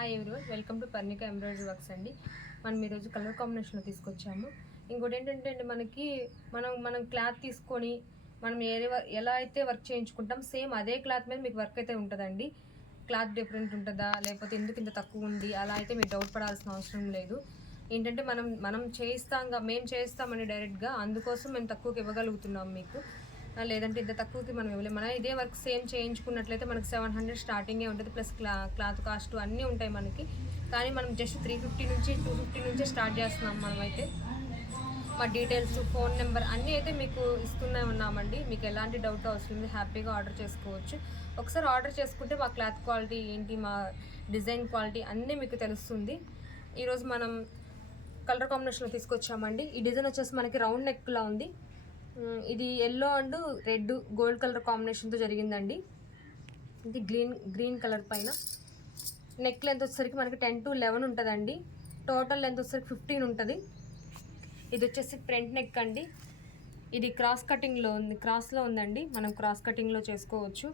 Hi everyone, welcome to Parnika embroidery works అండి. మనం ఈరోజు కలర్ కాంబినేషన్లో తీసుకొచ్చాము. ఇంకోటి ఏంటంటే అండి, మనం క్లాత్ తీసుకొని మనం ఎలా అయితే వర్క్ చేయించుకుంటాం సేమ్ అదే క్లాత్ మీద మీకు వర్క్ అయితే ఉంటుందండి. క్లాత్ డిఫరెంట్ ఉంటుందా, లేకపోతే ఎందుకు ఇంత తక్కువ ఉంది, అలా అయితే మీరు డౌట్ పడాల్సిన అవసరం లేదు. ఏంటంటే మేము చేస్తామండి డైరెక్ట్గా, అందుకోసం మేము తక్కువకి ఇవ్వగలుగుతున్నాం మీకు. లేదంటే ఇంత తక్కువకి మనం ఇవ్వలేము. మనం ఇదే వర్క్ సేమ్ చేయించుకున్నట్లయితే మనకి 700 స్టార్టింగే ఉంటుంది, ప్లస్ క్లాత్ కాస్ట్ అన్నీ ఉంటాయి మనకి. కానీ మనం జస్ట్ 350 నుంచి 250 నుంచే స్టార్ట్ చేస్తున్నాం మనమైతే. మా డీటెయిల్స్, ఫోన్ నెంబర్ అన్నీ అయితే మీకు ఇస్తూనే ఉన్నామండి. మీకు ఎలాంటి డౌట్ అవసరం లేదు, హ్యాపీగా ఆర్డర్ చేసుకోవచ్చు. ఒకసారి ఆర్డర్ చేసుకుంటే మా క్లాత్ క్వాలిటీ ఏంటి, మా డిజైన్ క్వాలిటీ అన్నీ మీకు తెలుస్తుంది. ఈరోజు మనం కలర్ కాంబినేషన్లో తీసుకొచ్చామండి. ఈ డిజైన్ వచ్చేసి మనకి రౌండ్ నెక్లా ఉంది. ఇది yellow and red gold colour కాంబినేషన్తో జరిగిందండి. ఇది గ్రీన్ కలర్ పైన నెక్ లెంత్ వచ్చేసరికి మనకి 10 to 11 ఉంటుందండి. టోటల్ లెంత్ వచ్చేసరికి 15 ఉంటుంది. ఇది వచ్చేసి ఫ్రంట్ నెక్ అండి. ఇది క్రాస్లో ఉందండి. మనం క్రాస్ కటింగ్లో చేసుకోవచ్చు.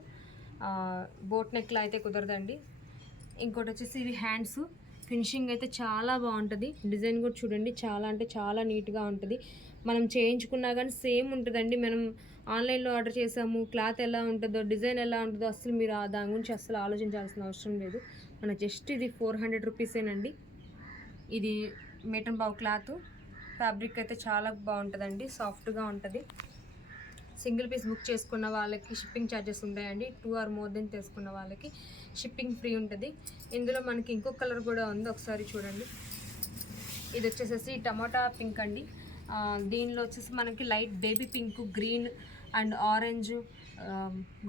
బోట్ నెక్లో అయితే కుదరదండి. ఇంకోటి వచ్చేసి ఇవి హ్యాండ్స్. ఫినిషింగ్ అయితే చాలా బాగుంటుంది. డిజైన్ కూడా చూడండి, చాలా అంటే చాలా నీట్గా ఉంటుంది. మనం చేయించుకున్నా కానీ సేమ్ ఉంటుందండి. మనం ఆన్లైన్లో ఆర్డర్ చేసాము, క్లాత్ ఎలా ఉంటుందో, డిజైన్ ఎలా ఉంటుందో అసలు మీరు దాని గురించి అసలు ఆలోచించాల్సిన అవసరం లేదు. మన జస్ట్ ఇది 400 రూపీసేనండి. ఇది మీటర్ బావ్ క్లాత్. ఫ్యాబ్రిక్ అయితే చాలా బాగుంటుందండి, సాఫ్ట్గా ఉంటుంది. సింగిల్ పీస్ బుక్ చేసుకున్న వాళ్ళకి షిప్పింగ్ ఛార్జెస్ ఉంటాయండి. 2 or more దెన్ తీసుకున్న వాళ్ళకి షిప్పింగ్ ఫ్రీ ఉంటుంది. ఇందులో మనకి ఇంకొక కలర్ కూడా ఉంది, ఒకసారి చూడండి. ఇది వచ్చేసేసి టమాటా పింక్ అండి. దీనిలో వచ్చేసి మనకి light baby pink, green and orange,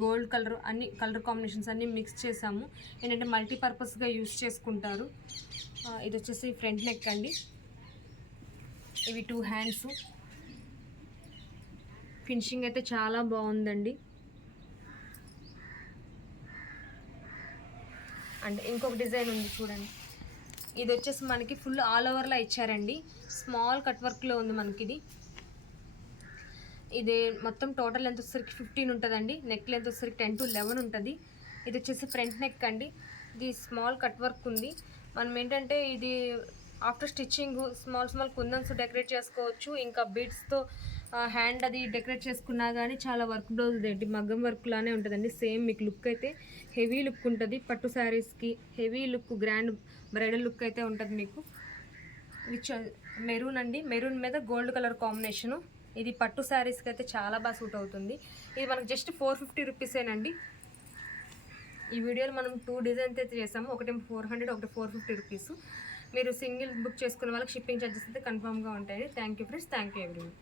gold colour అన్ని కలర్ కాంబినేషన్స్ అన్నీ మిక్స్ చేసాము. ఏంటంటే మల్టీపర్పస్గా యూస్ చేసుకుంటారు. ఇది వచ్చేసి ఫ్రంట్ నెక్ అండి. ఇవి 2 హ్యాండ్స్. ఫినిషింగ్ అయితే చాలా బాగుందండి. అండ్ ఇంకొక డిజైన్ ఉంది చూడండి. ఇది వచ్చేసి మనకి ఫుల్ ఆల్ ఓవర్లా ఇచ్చారండి. స్మాల్ కట్ వర్క్లో ఉంది మనకి. ఇది మొత్తం టోటల్ లెంత్ వచ్చేసరికి 15 ఉంటుందండి. నెక్ లెంత్ వచ్చేసరికి 10 to 11 ఉంటుంది. ఇది వచ్చేసి ఫ్రంట్ నెక్ అండి. ఇది స్మాల్ కట్ వర్క్ ఉంది. మనం ఏంటంటే ఇది ఆఫ్టర్ స్టిచ్చింగ్ స్మాల్ కుందన్స్ డెకరేట్ చేసుకోవచ్చు. ఇంకా బీడ్స్తో హ్యాండ్ అది డెకరేట్ చేసుకున్నా కానీ చాలా వర్క్ బ్లౌజ్ ఏంటి మగ్గం వర్క్ లానే ఉంటుందండి. సేమ్ మీకు లుక్ అయితే హెవీ లుక్ ఉంటుంది. పట్టు శారీస్కి heavy look, grand bridal look అయితే ఉంటుంది మీకు. మెరూన్ అండి. మెరూన్ మీద గోల్డ్ కలర్ కాంబినేషను. ఇది పట్టు శారీస్కి అయితే చాలా బాగా సూట్ అవుతుంది. ఇది మనకు జస్ట్ 450 రూపీసేనండి. ఈ వీడియోలో మనం 2 డిజైన్స్ అయితే చేసాము. ఒకటి 400, ఒకటి 450 రూపీస్. మీరు సింగిల్ బుక్ చేసుకున్న వాళ్ళకి షిప్పింగ్ ఛార్జెస్ అయితే కన్ఫామ్గా ఉంటాయి. Thank you friends, thank you everyone.